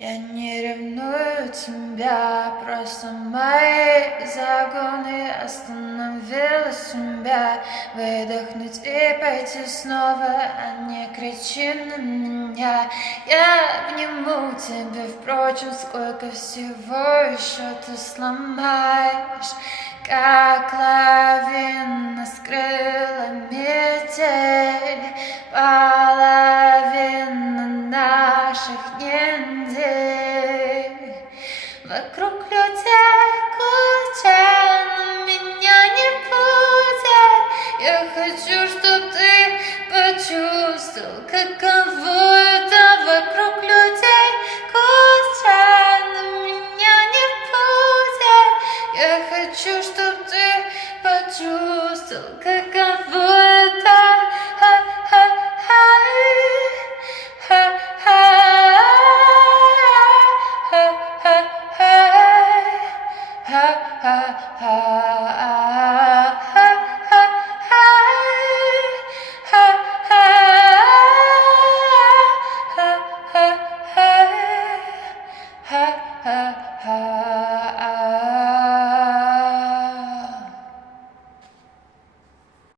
Я не ревную тебя, просто мои загоны остановила себя. Выдохнуть и пойти снова, а не кричи на меня. Я обниму тебя, впрочем, сколько всего еще ты сломаешь. Как лавина скрыла метель, половина наших недель. Вокруг людей куча, но меня не будет. Я хочу, чтоб ты почувствовал, каково это. Вокруг людей куча, но меня не будет. Я хочу, чтоб ты почувствовал, каково это. Ha